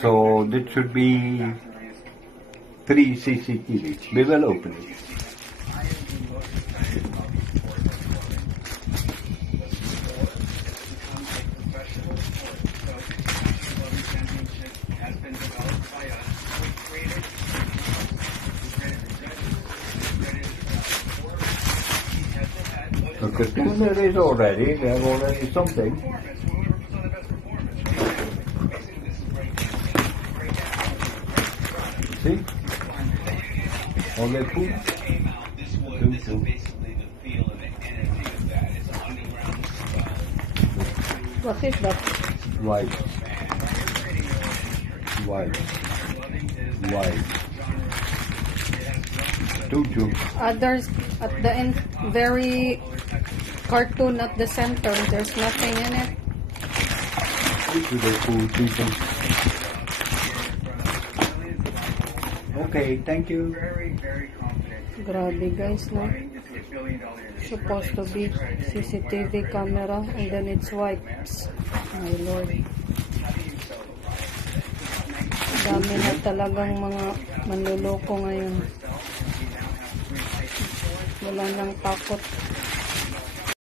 So that should be 3 CCTVs. We will open it. Because there is already, there's already something. See? All that food? What is that? White. White. White. Tutu. Others at the end, very cartoon at the center. There's nothing in it. These are the cool people. Okay, thank you. Grabe guys, no? Supposed to be CCTV camera and then it's wipes. My lord. Dami na talagang mga manluloko ngayon. Wala nang takot.